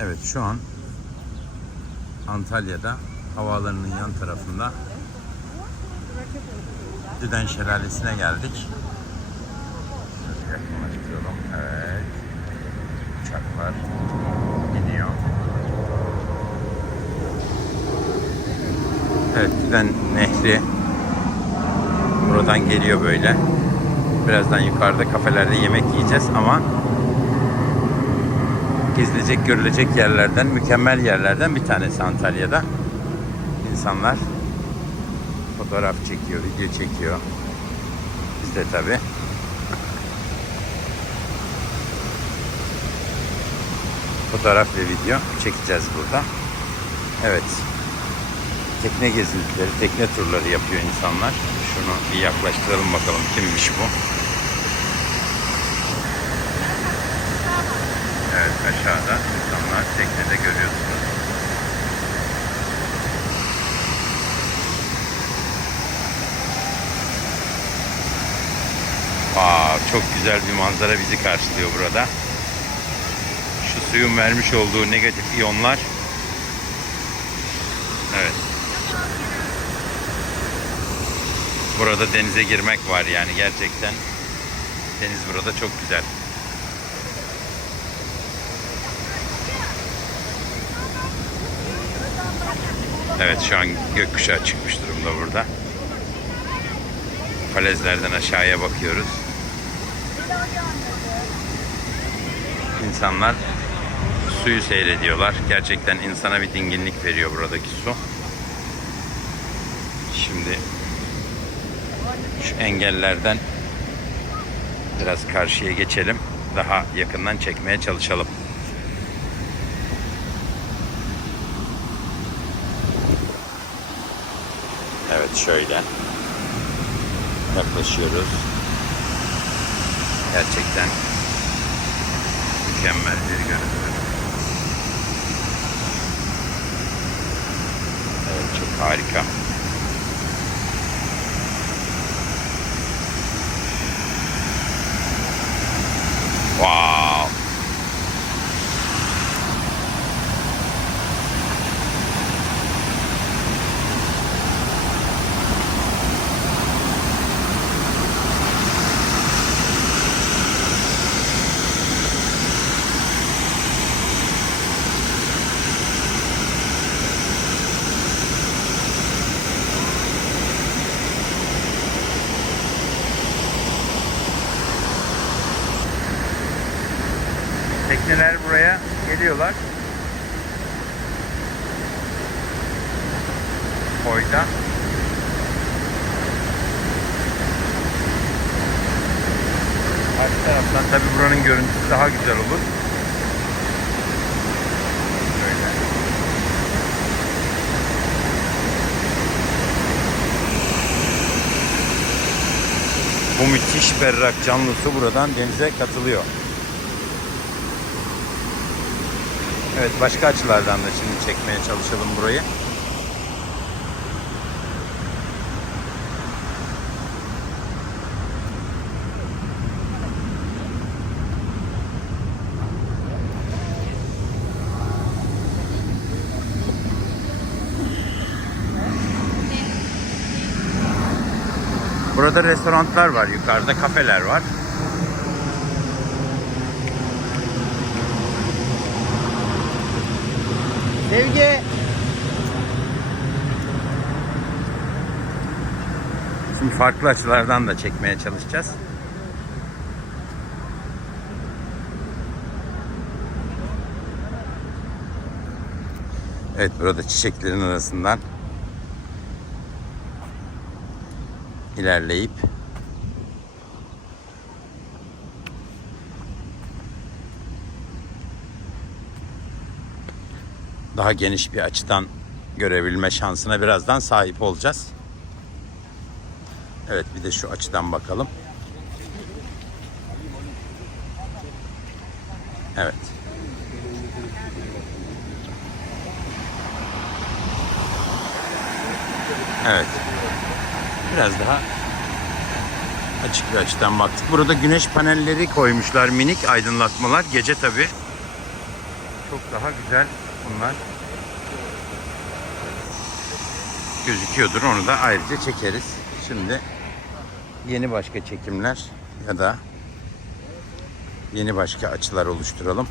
Evet şu an Antalya'da havaalanının yan tarafında Düden Şelalesi'ne geldik. Yakınlaştıralım. Evet. Uçaklar gidiyor. Evet Düden Nehri buradan geliyor böyle. Birazdan yukarıda kafelerde yemek yiyeceğiz ama gezilecek, görülecek yerlerden, mükemmel yerlerden bir tanesi Antalya'da. İnsanlar fotoğraf çekiyor, video çekiyor. Biz de tabii. Fotoğraf ve video çekeceğiz burada. Evet. Tekne gezintileri, tekne turları yapıyor insanlar. Şunu bir yaklaştıralım bakalım kimmiş bu. Evet aşağıda insanlar teknede görüyorsunuz. Aa, çok güzel bir manzara bizi karşılıyor burada. Şu suyun vermiş olduğu negatif iyonlar. Evet. Burada denize girmek var yani gerçekten. Deniz burada çok güzel. Evet şu an gökkuşağı çıkmış durumda burada. Falezlerden aşağıya bakıyoruz. İnsanlar suyu seyrediyorlar. Gerçekten insana bir dinginlik veriyor buradaki su. Şimdi şu engellerden biraz karşıya geçelim. Daha yakından çekmeye çalışalım. Şöyle yaklaşıyoruz. Gerçekten mükemmel bir görüntü. Evet çok harika. Tekneler buraya geliyorlar. Koyda. Arka taraftan tabi buranın görüntüsü daha güzel olur. Bu müthiş berrak canlı su buradan denize katılıyor. Evet başka açılardan da şimdi çekmeye çalışalım burayı. Burada restoranlar var yukarıda, kafeler var. Sevgi. Şimdi farklı açılardan da çekmeye çalışacağız. Evet burada çiçeklerin arasından ilerleyip daha geniş bir açıdan görebilme şansına birazdan sahip olacağız. Evet bir de şu açıdan bakalım. Evet. Evet. Biraz daha açık bir açıdan baktık. Burada güneş panelleri koymuşlar minik aydınlatmalar. Gece tabi çok çok daha güzel bunlar. Gözüküyordur. Onu da ayrıca çekeriz. Şimdi yeni başka çekimler ya da yeni başka açılar oluşturalım.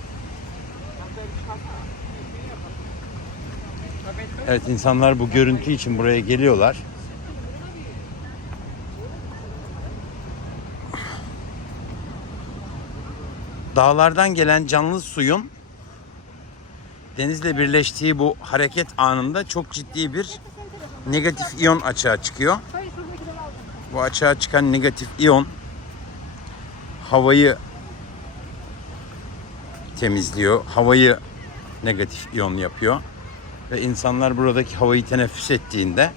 Evet insanlar bu görüntü için buraya geliyorlar. Dağlardan gelen canlı suyun denizle birleştiği bu hareket anında çok ciddi bir negatif iyon açığa çıkıyor. Bu açığa çıkan negatif iyon havayı temizliyor. Havayı negatif iyon yapıyor. Ve insanlar buradaki havayı teneffüs ettiğinde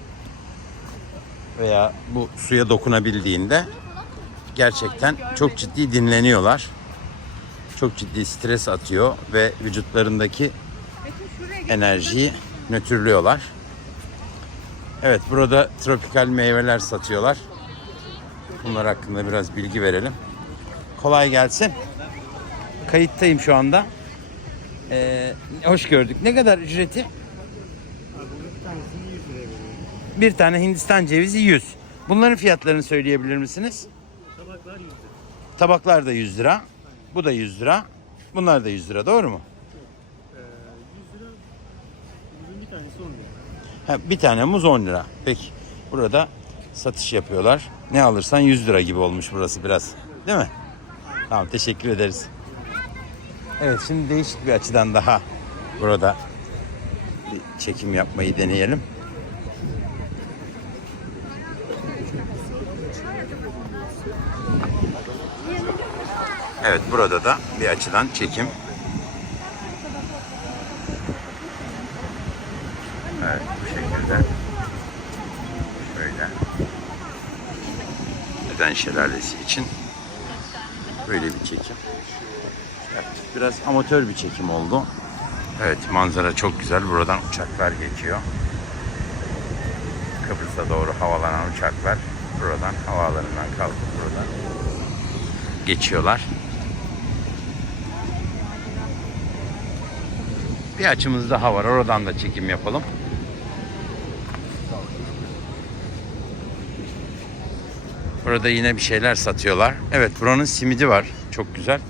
veya bu suya dokunabildiğinde gerçekten çok ciddi dinleniyorlar. Çok ciddi stres atıyor ve vücutlarındaki enerjiyi nötrlüyorlar. Evet burada tropikal meyveler satıyorlar. Bunlar hakkında biraz bilgi verelim. Kolay gelsin. Kayıttayım şu anda. Ee, hoş gördük. Ne kadar ücreti? Bir tane Hindistan cevizi 100. Bunların fiyatlarını söyleyebilir misiniz? Tabaklar 100 lira. Tabaklar da 100 lira. Bu da 100 lira. Bunlar da 100 lira doğru mu? Ee, 100 lira. Yüzün bir tanesi 10 lira. Ha, bir tane muz 10 lira. Peki burada satış yapıyorlar. Ne alırsan 100 lira gibi olmuş burası biraz. Değil mi? Tamam teşekkür ederiz. Evet şimdi değişik bir açıdan daha burada bir çekim yapmayı deneyelim. Evet burada da bir açıdan çekim. Evet bu şekilde. Şöyle. Neden şelalesi için böyle bir çekim. yaptık. Biraz amatör bir çekim oldu. Evet manzara çok güzel. Buradan uçaklar geçiyor. Kıbrıs'a doğru havalanan uçaklar buradan havaalanından kalkıp buradan geçiyorlar. Bir açımız daha var. Oradan da çekim yapalım. Burada yine bir şeyler satıyorlar. Evet buranın simidi var. Çok güzel.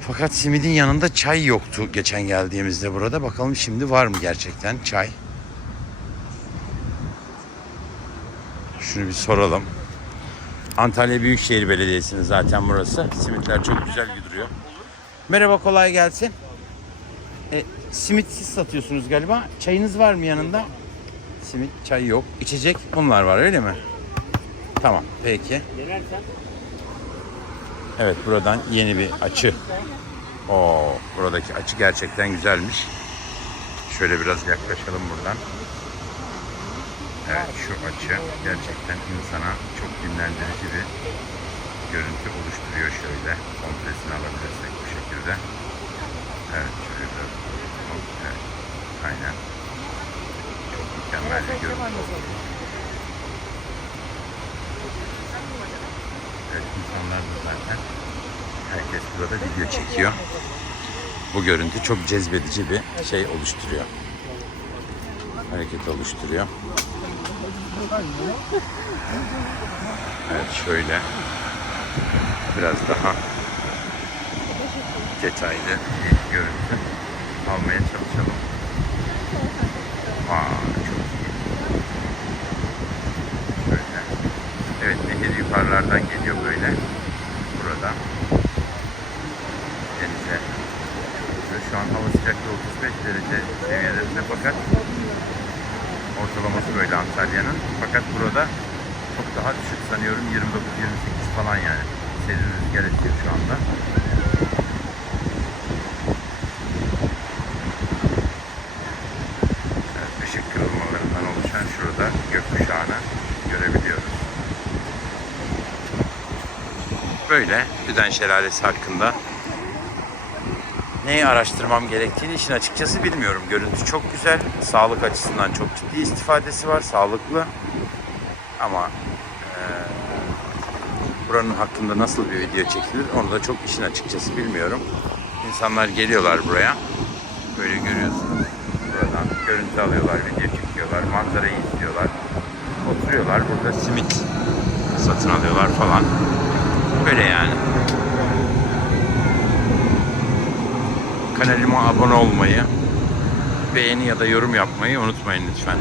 Fakat simidin yanında çay yoktu geçen geldiğimizde burada. Bakalım şimdi var mı gerçekten çay? Şunu bir soralım. Antalya Büyükşehir Belediyesi'nin zaten burası. Simitler çok güzel duruyor. Merhaba kolay gelsin. E, simit siz satıyorsunuz galiba. Çayınız var mı yanında? Simit, çay yok. İçecek bunlar var öyle mi? Tamam peki. Denersen Evet buradan yeni bir açı. Oo, buradaki açı gerçekten güzelmiş. Şöyle biraz yaklaşalım buradan. Evet şu açı gerçekten insana çok dinlendirici bir görüntü oluşturuyor şöyle. Komplesini alabilirsek bu şekilde. Evet, aynen. Çok mükemmel bir görüntü oldu. Evet insanlar da zaten herkes burada video çekiyor. Bu görüntü çok cezbedici bir şey oluşturuyor. Hareket oluşturuyor. Evet şöyle biraz daha detaylı bir görüntü almaya çalışalım. Aa, çok iyi. Böyle. Evet nehir yukarılardan geliyor böyle. Burada. Denize. Ve şu an hava sıcaklığı 35 derece seviyelerinde fakat ortalaması böyle Antalya'nın. Fakat burada çok daha düşük sanıyorum 29-28 falan yani. Serin rüzgar esiyor şu anda. Evet, ışık kırılmalarından oluşan şurada gökkuşağını görebiliyoruz. Böyle Düden Şelalesi hakkında neyi araştırmam gerektiğini işin açıkçası bilmiyorum. Görüntü çok güzel. Sağlık açısından çok ciddi istifadesi var. Sağlıklı. Ama eee, buranın hakkında nasıl bir video çekilir onu da çok işin açıkçası bilmiyorum. İnsanlar geliyorlar buraya. Böyle görüyorsunuz. Buradan görüntü alıyorlar, video çekiyorlar, manzarayı izliyorlar. Oturuyorlar. Burada simit satın alıyorlar falan. Böyle yani. Kanalıma abone olmayı, beğeni ya da yorum yapmayı unutmayın lütfen.